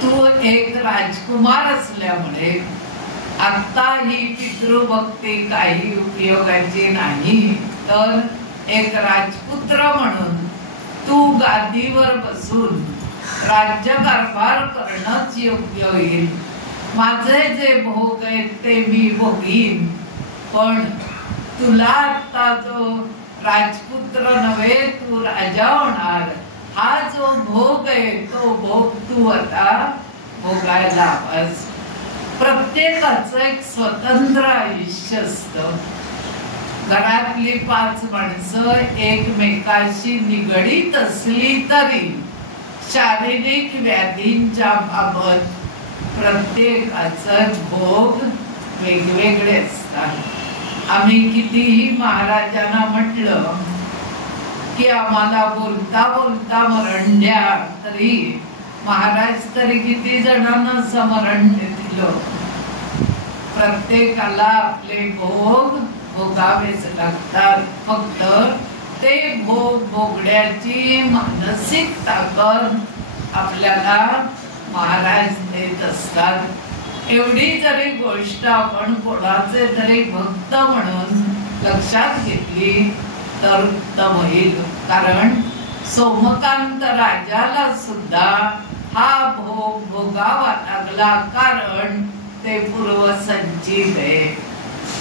तू एक राजकुमार असल्यामुळे आता ही पितृभक्ती काही उपयोगाची नाही, तर एक राजपुत्र म्हणून तू गादीवर बसून राज्यकारभार करणंच योग्य होईल. माझे जे भोग आहेत ते मी भोगीन, पण तुला आता जो राजपुत्र नव्हे तू राजा होणार, हा जो भोग आहे तो भोग तू आता भोगायला हवास. प्रत्येकाचं एक स्वतंत्र आयुष्य असतं. घरातली 5 माणसं एकमेकाशी निगडीत असली तरी शारीरिक व्याधींच्या बाबत प्रत्येकाचं भोग वेगवेगळे असतात. आम्ही कितीही महाराजांना म्हटलं की आम्हाला बोलता बोलता मरण द्या, तरी महाराज तरी किती जणांना समरण देतील. प्रत्येकाला आपले भोग भोगावेच लागतात. फक्त ते भोग भोगण्याची मानसिक ताकद आपल्याला महाराज देत असतात. एवढी जरी गोष्ट आपण कोणाचे तरी भक्त म्हणून लक्षात घेतली तर उत्तम होईल. कारण सोमकांत राजाला सुद्धा हा भोग भोगावा लागला, कारण ते पूर्वसंचित आहे.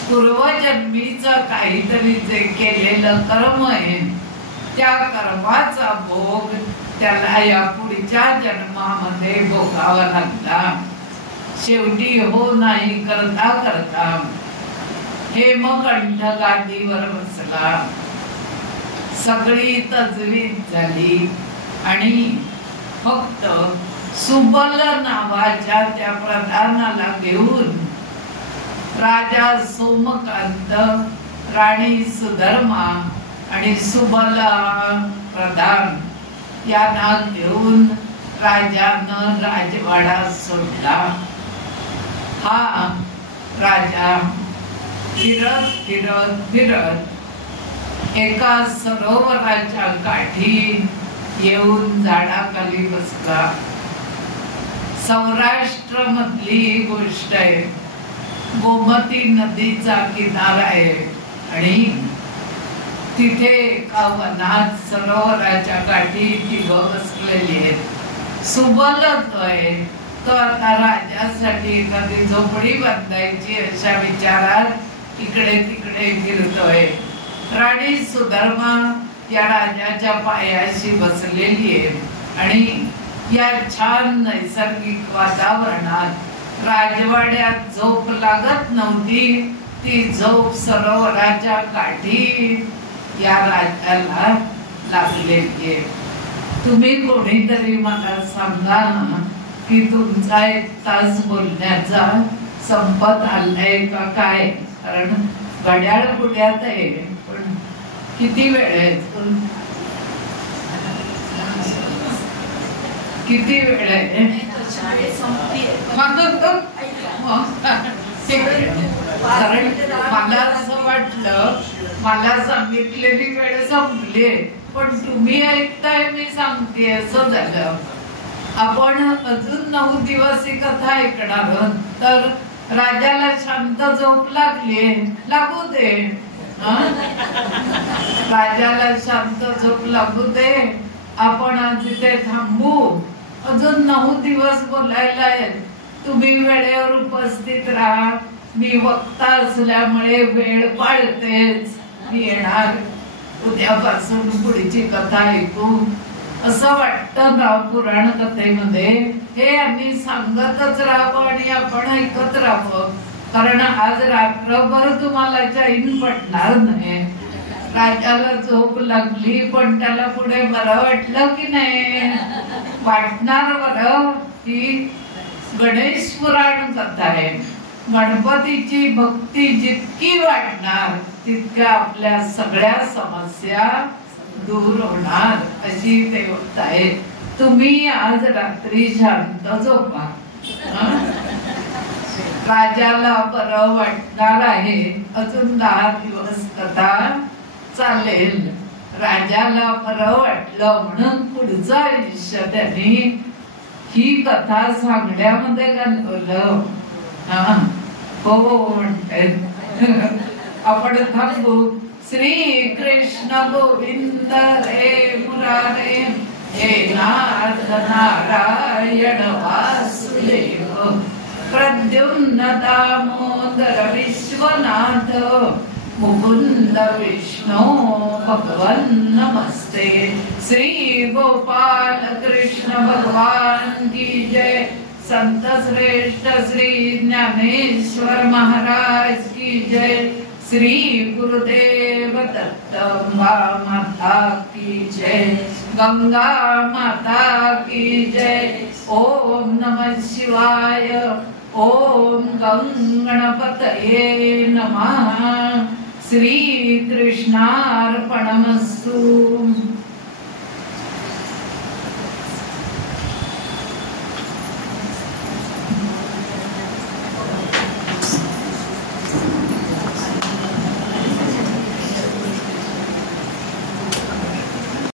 पूर्वजन्मीचं काहीतरी जे केलेलं कर्म आहे त्या कर्माचा भोग त्याला या पुढच्या जन्मामध्ये भोगावा लागला. शेवटी हो नाही करता करता हेमकंठ गादीवर बसला. सगळी तजवीज झाली आणि फक्त सुबल नावाच्या त्या प्रधानाला घेऊन राजा सोमकांत, राणी सुधर्मा आणि सुबल प्रधान यांना घेऊन राजानं राजवाडा सोडला. हा राजा फिरत फिरत फिरत एका सरोवराच्या काठी येऊन झाडाखाली बसला. सौराष्ट्र मधली गोष्ट आहे. गोमती नदीचा किनारा आहे आणि तिथे एका वनात सरोवराच्या काठी तिघं बसलेली आहेत. सुबलतोय तो आता राजासाठी एखादी झोपडी बांधायची अशा विचारात इकडे तिकडे फिरतोय. राणी सुधर्मा या राजाच्या पायाशी बसलेली आहे आणि या छान नैसर्गिक वातावरणात राजवाड्यात झोप लागत नव्हती. ती झोप सरोवराच्या काठी या राजाला लागलेली आहे. तुम्ही कोणीतरी मला सांगा ना की तुमचा 1 तास बोलण्याचा संपत आलाय का काय? कारण घड्याळ पुढ्यात आहे पण किती वेळ आहे? किती वेळ आहे? कारण मला असं वाटलं मला सांगितलेली वेळ संपली पण तुम्ही ऐकताय मी सांगते असं झालं. आपण अजून 9 दिवस ही कथा ऐकणार तर राजाला शांत झोप लागली. लागू दे, राजाला शांत झोप लागू दे. आपण तिथे थांबू. अजून 9 दिवस बोलायला आहेत. तुम्ही वेळेवर उपस्थित राहा. मी वक्ता असल्यामुळे वेळ पाळतेच. मी येणार उद्यापासून पुढची कथा ऐकू असं वाटतं ना. पुराण कथेमध्ये हे आम्ही सांगतच राहावं आणि आपण ऐकत राहावं. कारण आज रात्रभर तुम्हाला चैन पडणार नाही. राजाला झोप लागली पण त्याला पुढे बरं वाटलं की नाही? वाटणार बरं. ही गणेश पुराण कथा आहे. गणपतीची भक्ती जितकी वाढणार तितक्या आपल्या सगळ्या समस्या दूर होणार अशी देवता आहे. तुम्ही आज रात्री शांत झोपा. राजाला बरं वाटणार आहे. अजून 10 दिवस कथा चालेल. राजाला बरं वाटलं म्हणून पुढचं आयुष्य त्यांनी ही कथा सांगण्यामध्ये घालवलं. हो म्हणते आपण थांबू. श्री कृष्ण गोविंद रे मुरारे हे नाथ नारायण वासुदेव प्रद्युम्न दामोदर विश्वनाथ मुकुंद विष्णु भगवन नमस्ते. श्री गोपाल कृष्ण भगवान की जय. संत श्रेष्ठ श्री ज्ञानेश्वर महाराज की जय. श्री गुरुदेव दत्त माता की जय. गंगा माता की जय. ओम नमः शिवाय. ओम गणपतये नमः. श्री कृष्णार्पणमस्तु.